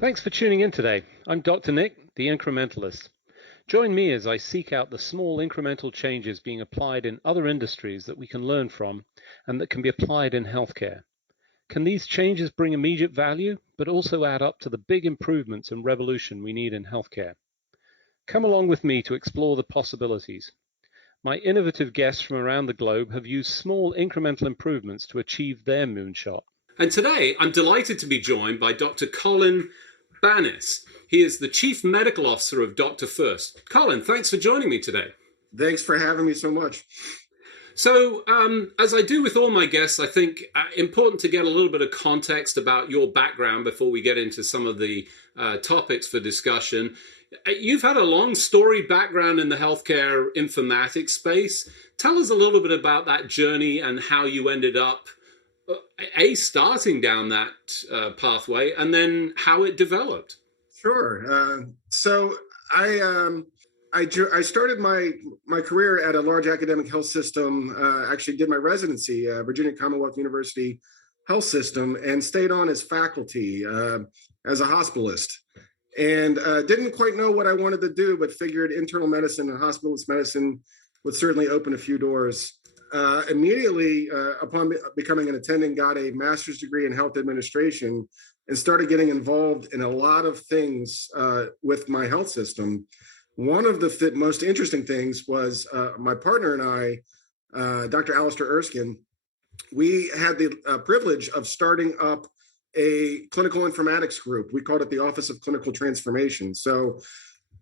Thanks for tuning in today. I'm Dr. Nick, the Incrementalist. Join me as I seek out the small incremental changes being applied in other industries that we can learn from and that can be applied in healthcare. Can these changes bring immediate value, but also add up to the big improvements and revolution we need in healthcare? Come along with me to explore the possibilities. My innovative guests from around the globe have used small incremental improvements to achieve their moonshot. And today I'm delighted to be joined by Dr. Colin Banas. He is the Chief Medical Officer of DrFirst. Colin, thanks for joining me today. Thanks for having me so much. So, as I do with all my guests, I think important to get a little bit of context about your background before we get into some of the topics for discussion. You've had a long storied background in the healthcare informatics space. Tell us a little bit about that journey and how you ended up starting down that pathway, and then how it developed. Sure. So I started my career at a large academic health system. Actually, did my residency Virginia Commonwealth University Health System, and stayed on as faculty as a hospitalist. And didn't quite know what I wanted to do, but figured internal medicine and hospitalist medicine would certainly open a few doors. Immediately upon becoming an attending, got a master's degree in health administration and started getting involved in a lot of things with my health system. One of the most interesting things was my partner and I, Dr. Alistair Erskine, we had the privilege of starting up a clinical informatics group. We called it the Office of Clinical Transformation. So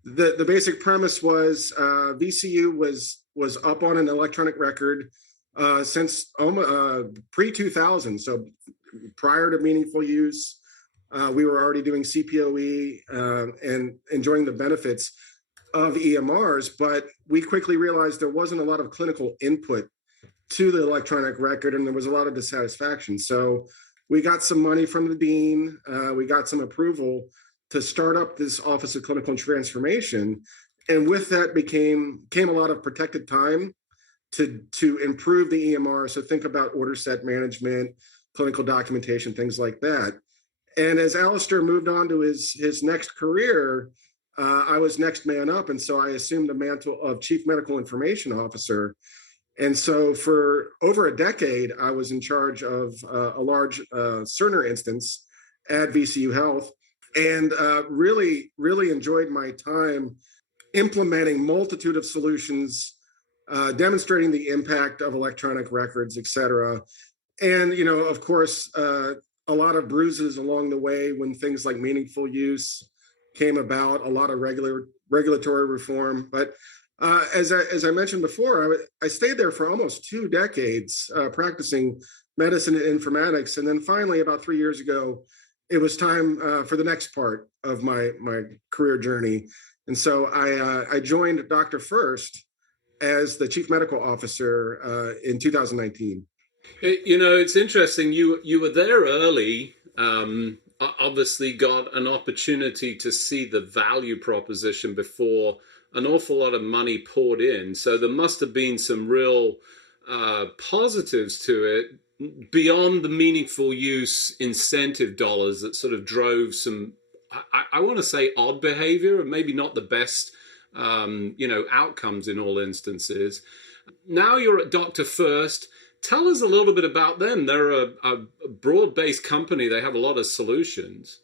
the basic premise was VCU was up on an electronic record since pre-2000. So prior to meaningful use, we were already doing CPOE and enjoying the benefits of EMRs, but we quickly realized there wasn't a lot of clinical input to the electronic record, and there was a lot of dissatisfaction. So we got some money from the dean, we got some approval to start up this Office of Clinical Transformation. And with that came a lot of protected time to improve the EMR. So think about order set management, clinical documentation, things like that. And as Alistair moved on to his next career, I was next man up. And so I assumed the mantle of Chief Medical Information Officer. And so for over a decade, I was in charge of a large Cerner instance at VCU Health, and really enjoyed my time implementing multitude of solutions, demonstrating the impact of electronic records, et cetera. And, of course, a lot of bruises along the way when things like meaningful use came about, a lot of regulatory reform. But as I mentioned before, I stayed there for almost 2 decades practicing medicine and informatics. And then finally, about 3 years ago, it was time for the next part of my career journey. And so I joined DrFirst as the Chief Medical Officer in 2019. It's interesting. You were there early. Obviously got an opportunity to see the value proposition before an awful lot of money poured in. So there must have been some real positives to it beyond the meaningful use incentive dollars that sort of drove some, I want to say, odd behavior, and maybe not the best, outcomes in all instances. Now you're at DrFirst. Tell us a little bit about them. They're a broad-based company. They have a lot of solutions.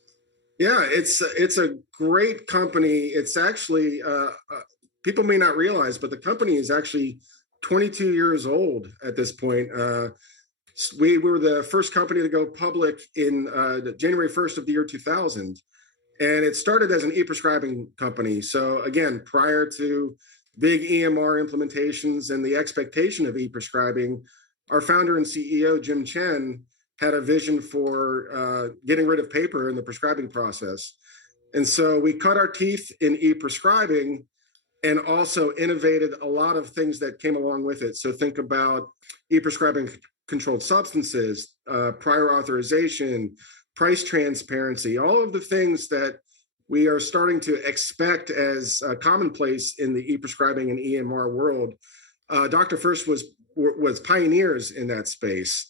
Yeah, it's a great company. It's actually, people may not realize, but the company is actually 22 years old at this point. We were the first company to go public in January 1st of the year 2000. And it started as an e-prescribing company. So again, prior to big EMR implementations and the expectation of e-prescribing, our founder and CEO, Jim Chen, had a vision for getting rid of paper in the prescribing process. And so we cut our teeth in e-prescribing and also innovated a lot of things that came along with it. So think about e-prescribing controlled substances, prior authorization, price transparency, all of the things that we are starting to expect as commonplace in the e-prescribing and EMR world. DrFirst was pioneers in that space.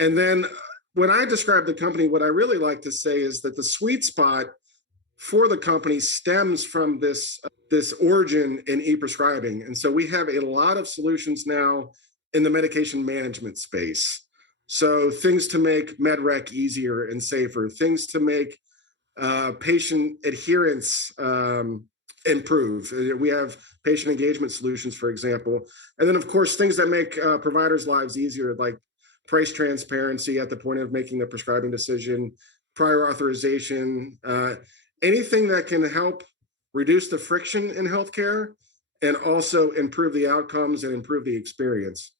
And then when I describe the company, what I really like to say is that the sweet spot for the company stems from this origin in e-prescribing. And so we have a lot of solutions now in the medication management space. So things to make MedRec easier and safer, things to make patient adherence improve. We have patient engagement solutions, for example. And then, of course, things that make providers' lives easier, like price transparency at the point of making the prescribing decision, prior authorization, anything that can help reduce the friction in healthcare and also improve the outcomes and improve the experience.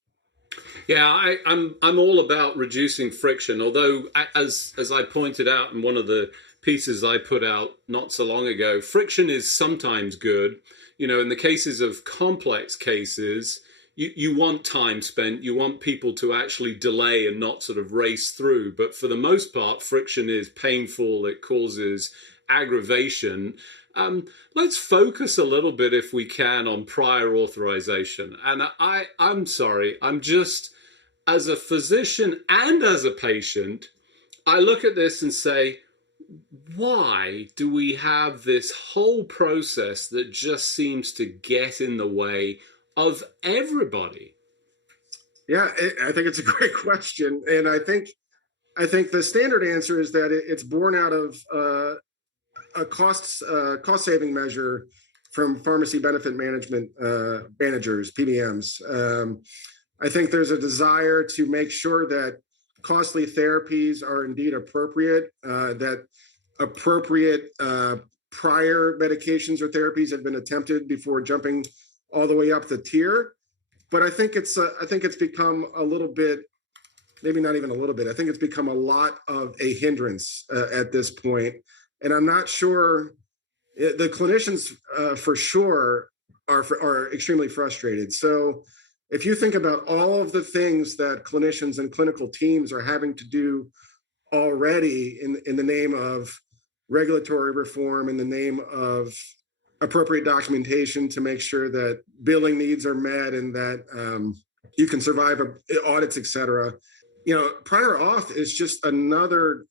Yeah, I'm all about reducing friction. Although, as I pointed out in one of the pieces I put out not so long ago, friction is sometimes good. You know, in the cases of complex cases, you want time spent. You want people to actually delay and not sort of race through. But for the most part, friction is painful. It causes aggravation. Let's focus a little bit, if we can, on prior authorization. And I'm sorry, I'm just, as a physician and as a patient, I look at this and say, why do we have this whole process that just seems to get in the way of everybody? Yeah, I think it's a great question. And I think the standard answer is that it's born out of a cost saving measure from pharmacy benefit management managers, PBMs. I think there's a desire to make sure that costly therapies are indeed appropriate, that appropriate prior medications or therapies have been attempted before jumping all the way up the tier. But I think it's become a little bit, maybe not even a little bit. I think it's become a lot of a hindrance at this point. And I'm not sure, the clinicians for sure are extremely frustrated. So if you think about all of the things that clinicians and clinical teams are having to do already in the name of regulatory reform, in the name of appropriate documentation to make sure that billing needs are met and that you can survive audits, et cetera. You know, prior auth is just another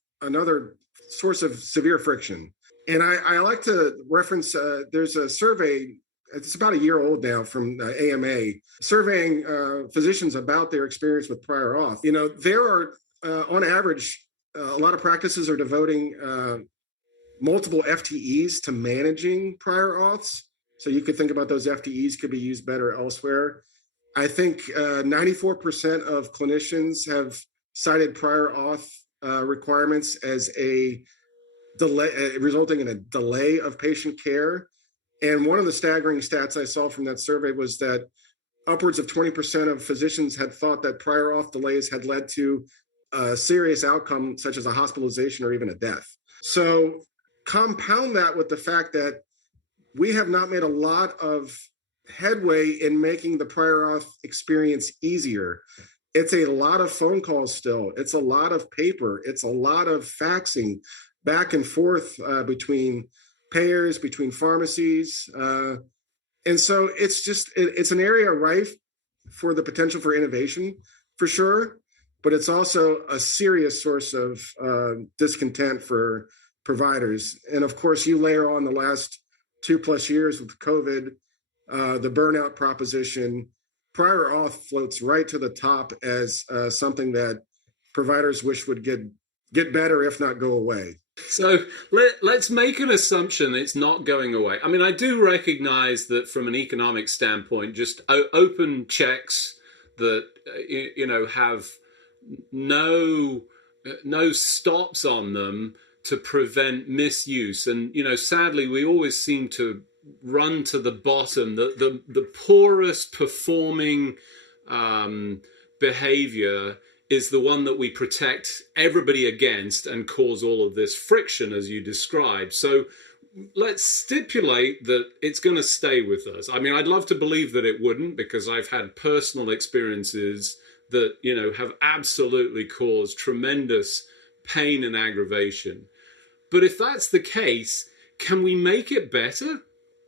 source of severe friction. And I like to reference, there's a survey, it's about a year old now, from AMA, surveying physicians about their experience with prior auth. You know, there are, on average, a lot of practices are devoting multiple FTEs to managing prior auths. So you could think about those FTEs could be used better elsewhere. I think 94% of clinicians have cited prior auth requirements as a delay, resulting in a delay of patient care. And one of the staggering stats I saw from that survey was that upwards of 20% of physicians had thought that prior auth delays had led to a serious outcome, such as a hospitalization or even a death. So compound that with the fact that we have not made a lot of headway in making the prior auth experience easier. It's a lot of phone calls still. It's a lot of paper. It's a lot of faxing back and forth between payers, between pharmacies. And so it's an area rife for the potential for innovation, for sure. But it's also a serious source of discontent for providers. And of course, you layer on the last 2+ years with COVID, the burnout proposition. Prior auth floats right to the top as something that providers wish would get better, if not go away. So let's make an assumption it's not going away. I mean, I do recognize that from an economic standpoint, just open checks that have no stops on them to prevent misuse. And sadly, we always seem to run to the bottom. The poorest performing behavior is the one that we protect everybody against and cause all of this friction, as you described. So let's stipulate that it's going to stay with us. I mean, I'd love to believe that it wouldn't, because I've had personal experiences that, have absolutely caused tremendous pain and aggravation. But if that's the case, can we make it better?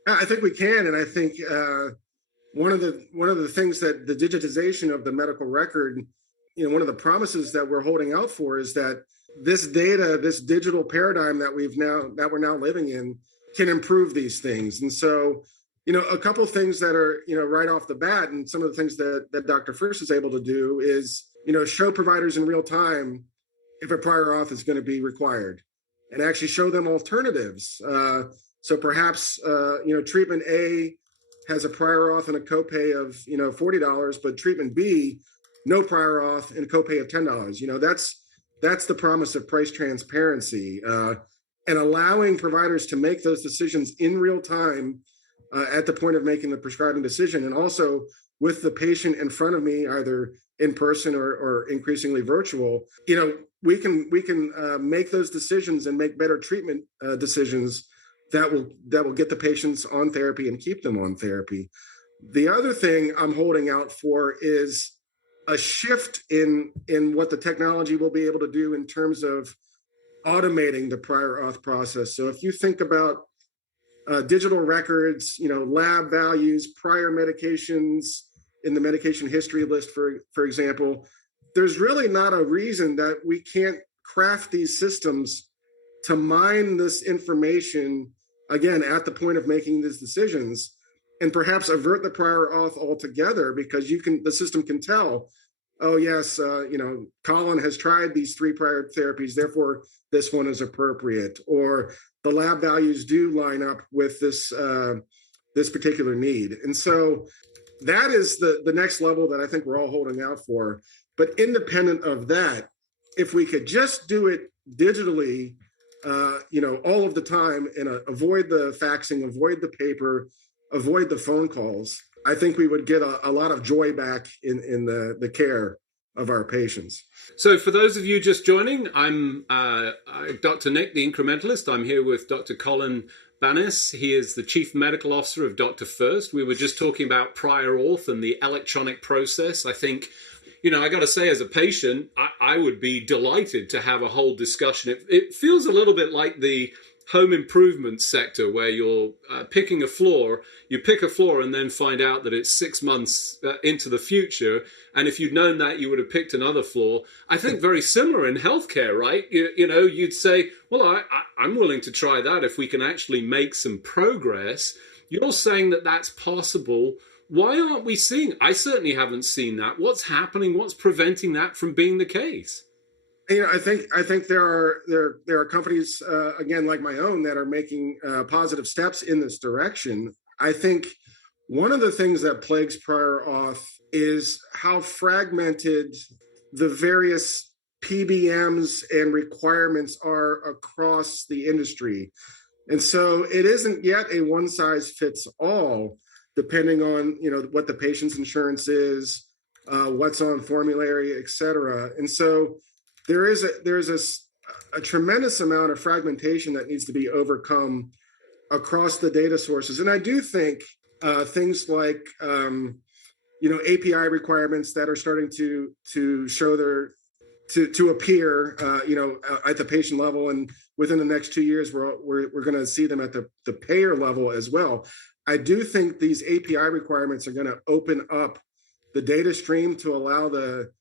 I think we can. And I think one of the things that the digitization of the medical record, one of the promises that we're holding out for is that this data, this digital paradigm that we're now living in, can improve these things. And so, a couple of things that are, right off the bat, and some of the things that DrFirst is able to do is, show providers in real time if a prior auth is going to be required, and actually show them alternatives. So perhaps, treatment A has a prior auth and a copay of, $40, but treatment B, no prior auth and a copay of $10. That's the promise of price transparency, and allowing providers to make those decisions in real time at the point of making the prescribing decision, and also with the patient in front of me, either in person or increasingly virtual. We can make those decisions and make better treatment decisions that will get the patients on therapy and keep them on therapy. The other thing I'm holding out for is a shift in what the technology will be able to do in terms of automating the prior auth process. So if you think about digital records, lab values, prior medications in the medication history list, for example, there's really not a reason that we can't craft these systems to mine this information, again, at the point of making these decisions, and perhaps avert the prior auth altogether, because the system can tell, oh yes, Colin has tried these 3 prior therapies, therefore this one is appropriate, or the lab values do line up with this particular need. And so that is the next level that I think we're all holding out for. But independent of that, if we could just do it digitally, all of the time, and avoid the faxing, avoid the paper, avoid the phone calls, I think we would get a lot of joy back in the care of our patients. So for those of you just joining, I'm Dr. Nick, the Incrementalist. I'm here with Dr. Colin Banas. He is the Chief Medical Officer of DrFirst. We were just talking about prior auth and the electronic process. I think, I got to say, as a patient, I would be delighted to have a whole discussion. It feels a little bit like the home improvement sector, where you're picking a floor, you pick a floor and then find out that it's 6 months into the future. And if you'd known that, you would have picked another floor. I think very similar in healthcare, right? You'd say, well, I'm willing to try that if we can actually make some progress. You're saying that that's possible. Why aren't we seeing? I certainly haven't seen that. What's happening? What's preventing that from being the case? I think there are companies, again, like my own, that are making positive steps in this direction. I think one of the things that plagues prior auth is how fragmented the various PBMs and requirements are across the industry. And so it isn't yet a one size fits all, depending on, what the patient's insurance is, what's on formulary, et cetera. And so there's a tremendous amount of fragmentation that needs to be overcome across the data sources. And I do think things like, API requirements that are starting to show to appear, at the patient level, and within the next 2 years, we're going to see them at the payer level as well. I do think these API requirements are going to open up the data stream to allow the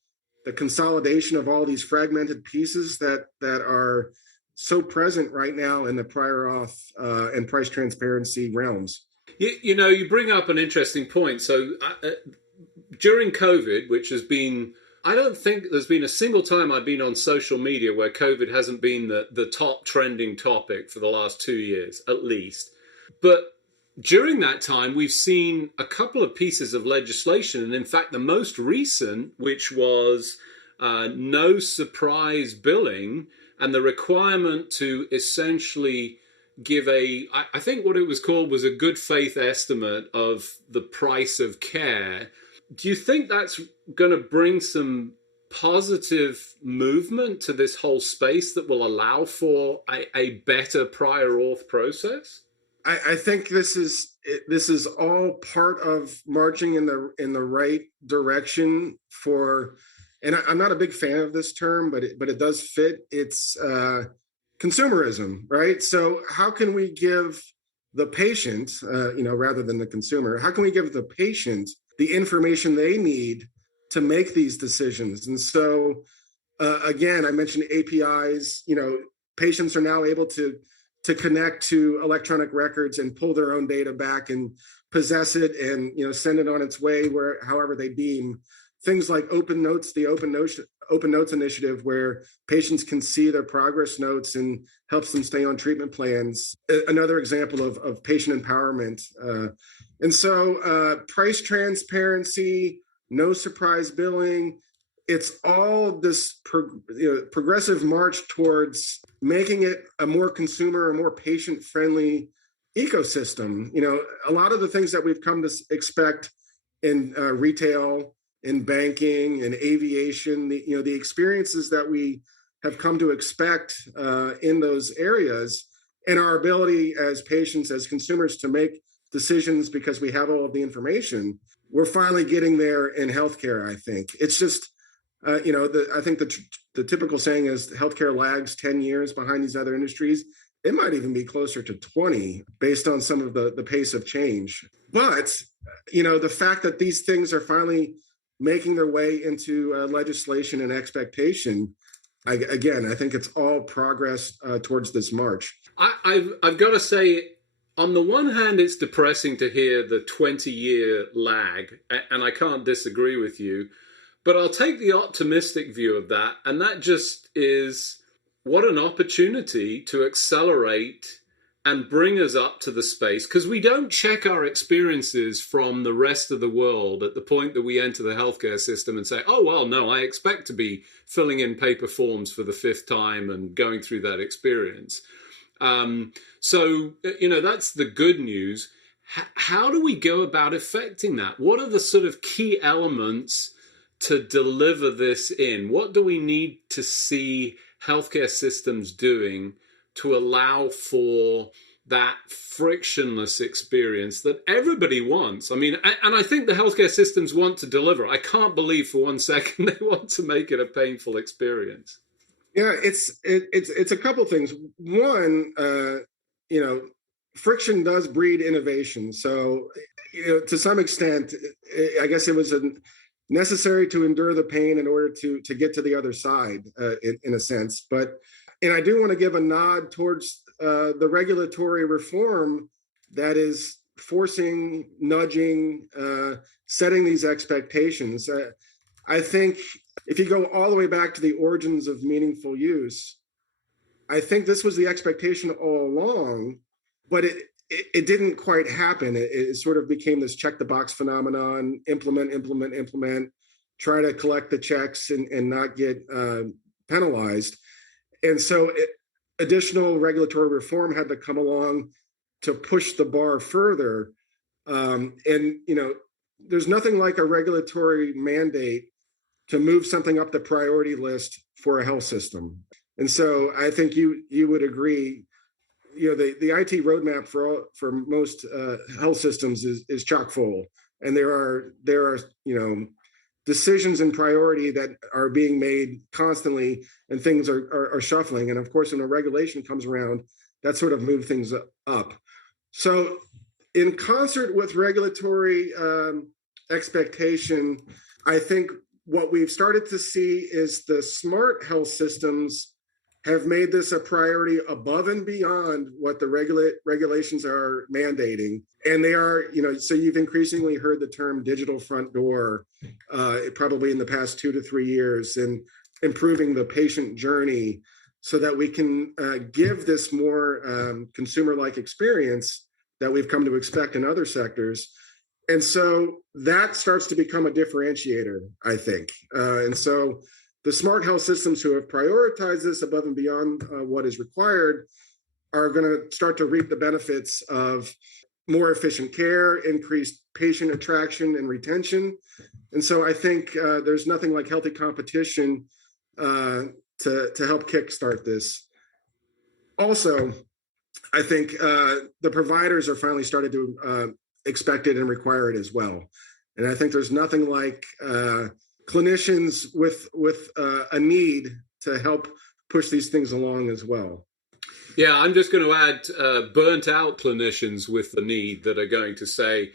consolidation of all these fragmented pieces that are so present right now in the prior auth and price transparency realms. You bring up an interesting point. So during COVID, which has been, I don't think there's been a single time I've been on social media where COVID hasn't been the top trending topic for the last 2 years, at least. But during that time, we've seen a couple of pieces of legislation. And in fact, the most recent, which was no surprise billing, and the requirement to essentially give I think what it was called was a good faith estimate of the price of care. Do you think that's going to bring some positive movement to this whole space that will allow for a better prior auth process? I think this is all part of marching in the right direction for, and I'm not a big fan of this term, but it does fit. It's consumerism, right? So how can we give the patient, rather than the consumer, how can we give the patient the information they need to make these decisions? And so, Again, I mentioned APIs. Patients are now able to connect to electronic records and pull their own data back and possess it, and send it on its way however they deem. Things like Open Notes, the Open Notes initiative, where patients can see their progress notes and helps them stay on treatment plans. Another example of patient empowerment. And so price transparency, no surprise billing, it's all this progressive march towards making it a more consumer, a more patient-friendly ecosystem. A lot of the things that we've come to expect in retail, in banking, in aviation, the experiences that we have come to expect in those areas, and our ability as patients, as consumers, to make decisions because we have all of the information. We're finally getting there in healthcare, I think. It's just, I think the typical saying is healthcare lags 10 years behind these other industries. It might even be closer to 20 based on some of the pace of change. But, the fact that these things are finally making their way into legislation and expectation, I think it's all progress towards this march. I've got to say, on the one hand, it's depressing to hear the 20-year lag, and I can't disagree with you, but I'll take the optimistic view of that, and that just is what an opportunity to accelerate and bring us up to the space, because we don't check our experiences from the rest of the world at the point that we enter the healthcare system and say, oh, well, no, I expect to be filling in paper forms for the 5th time and going through that experience. So, that's the good news. How do we go about effecting that? What are the sort of key elements to deliver this in? What do we need to see healthcare systems doing to allow for that frictionless experience that everybody wants? I mean, and I think the healthcare systems want to deliver. I can't believe for one second they want to make it a painful experience. Yeah, it's a couple things. One, friction does breed innovation. So, to some extent, I guess it was necessary to endure the pain in order to get to the other side, in a sense. And I do want to give a nod towards the regulatory reform that is forcing, nudging, setting these expectations. I think if you go all the way back to the origins of meaningful use, I think this was the expectation all along, but it didn't quite happen. It sort of became this check the box phenomenon, implement, try to collect the checks and not get penalized. And so additional regulatory reform had to come along to push the bar further. There's nothing like a regulatory mandate to move something up the priority list for a health system. And so I think you would agree, the IT roadmap for most health systems is chock full. And there are decisions and priority that are being made constantly, and things are shuffling. And of course, when a regulation comes around, that sort of moves things up. So in concert with regulatory expectation, I think what we've started to see is the smart health systems have made this a priority above and beyond what the regulations are mandating. And they are, so you've increasingly heard the term digital front door, probably in the past 2 to 3 years, and improving the patient journey so that we can give this more consumer-like experience that we've come to expect in other sectors. And so that starts to become a differentiator, I think. And so the smart health systems who have prioritized this above and beyond what is required are going to start to reap the benefits of more efficient care, increased patient attraction and retention. And so I think there's nothing like healthy competition to help kickstart this. Also, I think the providers are finally starting to expect it and require it as well. And I think there's nothing like clinicians with a need to help push these things along as well. Yeah, I'm just going to add burnt out clinicians with the need that are going to say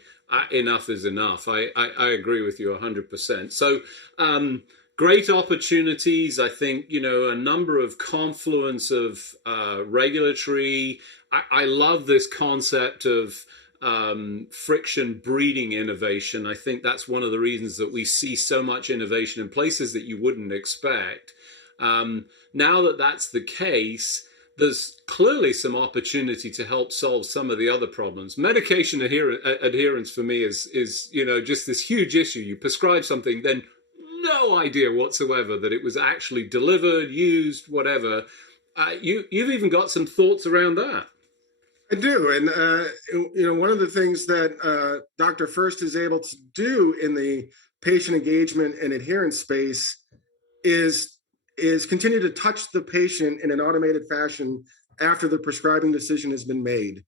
enough is enough. I agree with you 100%. So great opportunities. I think, a number of confluence of regulatory. I love this concept of friction breeding innovation. I think that's one of the reasons that we see so much innovation in places that you wouldn't expect. Now that that's the case, there's clearly some opportunity to help solve some of the other problems. Medication adherence for me is just this huge issue. You prescribe something, then no idea whatsoever that it was actually delivered, used, whatever. You've even got some thoughts around that. I do. And, one of the things that DrFirst is able to do in the patient engagement and adherence space is continue to touch the patient in an automated fashion after the prescribing decision has been made.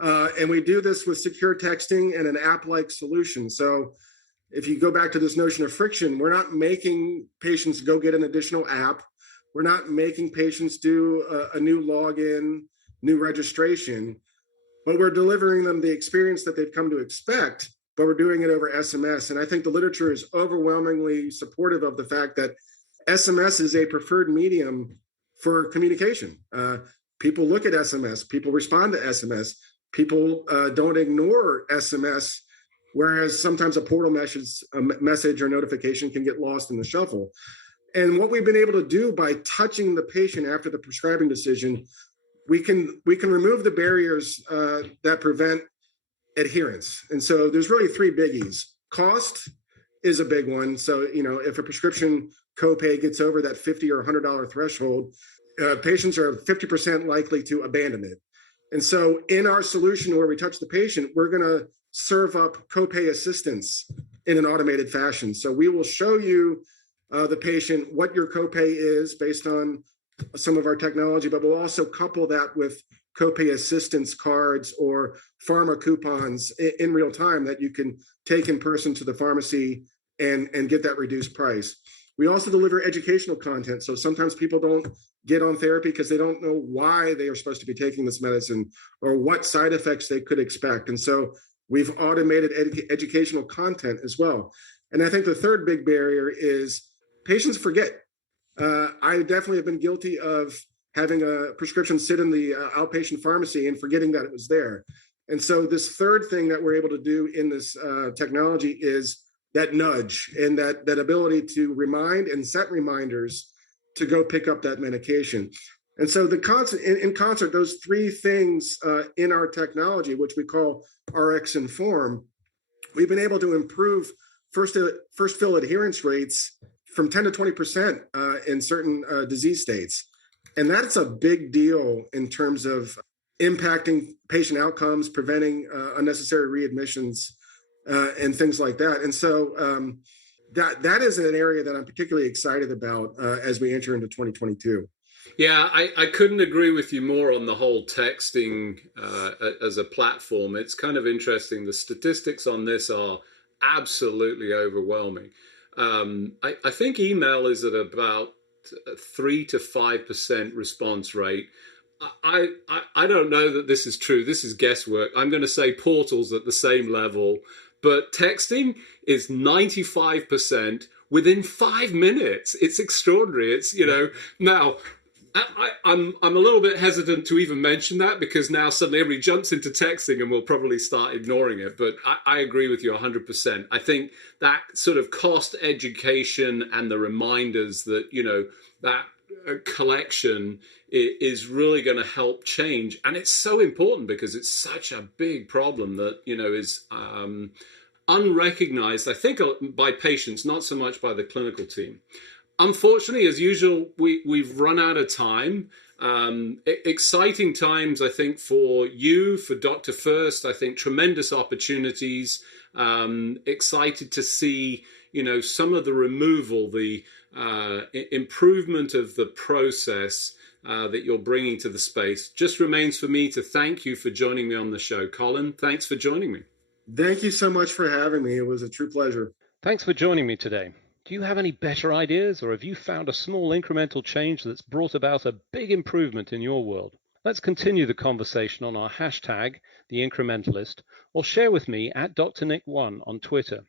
And we do this with secure texting and an app-like solution. So if you go back to this notion of friction, we're not making patients go get an additional app. We're not making patients do a new login, new registration, but we're delivering them the experience that they've come to expect, but we're doing it over SMS. And I think the literature is overwhelmingly supportive of the fact that SMS is a preferred medium for communication. People look at SMS, people respond to SMS, people don't ignore SMS, whereas sometimes a portal message or notification can get lost in the shuffle. And what we've been able to do by touching the patient after the prescribing decision, we can remove the barriers that prevent adherence. And so there's really three biggies. Cost is a big one. So, if a prescription copay gets over that $50 or $100 threshold, patients are 50% likely to abandon it. And so in our solution where we touch the patient, we're going to serve up copay assistance in an automated fashion. So we will show you, the patient, what your copay is based on some of our technology, but we'll also couple that with copay assistance cards or pharma coupons in real time that you can take in person to the pharmacy and get that reduced price. We also deliver educational content. So sometimes people don't get on therapy because they don't know why they are supposed to be taking this medicine or what side effects they could expect. And so we've automated educational content as well. And I think the third big barrier is patients forget. I definitely have been guilty of having a prescription sit in the outpatient pharmacy and forgetting that it was there. And so this third thing that we're able to do in this technology is that nudge and that ability to remind and set reminders to go pick up that medication. And so in concert, those three things in our technology, which we call RX Inform, we've been able to improve first fill adherence rates from 10 to 20% in certain disease states. And that's a big deal in terms of impacting patient outcomes, preventing unnecessary readmissions, and things like that. And so that is an area that I'm particularly excited about as we enter into 2022. Yeah, I couldn't agree with you more on the whole texting as a platform. It's kind of interesting. The statistics on this are absolutely overwhelming. I think email is at about 3 to 5% response rate. I don't know that this is true. This is guesswork. I'm going to say portals at the same level, but texting is 95% within 5 minutes. It's extraordinary. It's, now I'm a little bit hesitant to even mention that because now suddenly everybody jumps into texting and we'll probably start ignoring it. But I agree with you 100%. I think that sort of cost education and the reminders that, that collection is really going to help change. And it's so important because it's such a big problem that, is unrecognized, I think, by patients, not so much by the clinical team. Unfortunately, as usual, we've run out of time. Exciting times, I think, for you, for DrFirst. I think tremendous opportunities. Excited to see, some of the removal, the improvement of the process that you're bringing to the space. Just remains for me to thank you for joining me on the show. Colin, thanks for joining me. Thank you so much for having me. It was a true pleasure. Thanks for joining me today. Do you have any better ideas, or have you found a small incremental change that's brought about a big improvement in your world? Let's continue the conversation on our hashtag, the Incrementalist, or share with me at DrNick1 on Twitter.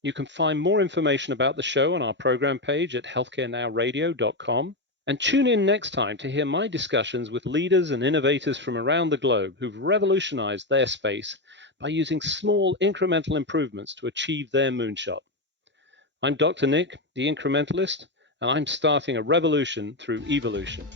You can find more information about the show on our program page at healthcarenowradio.com. And tune in next time to hear my discussions with leaders and innovators from around the globe who've revolutionized their space by using small incremental improvements to achieve their moonshot. I'm Dr. Nick, the Incrementalist, and I'm starting a revolution through evolution.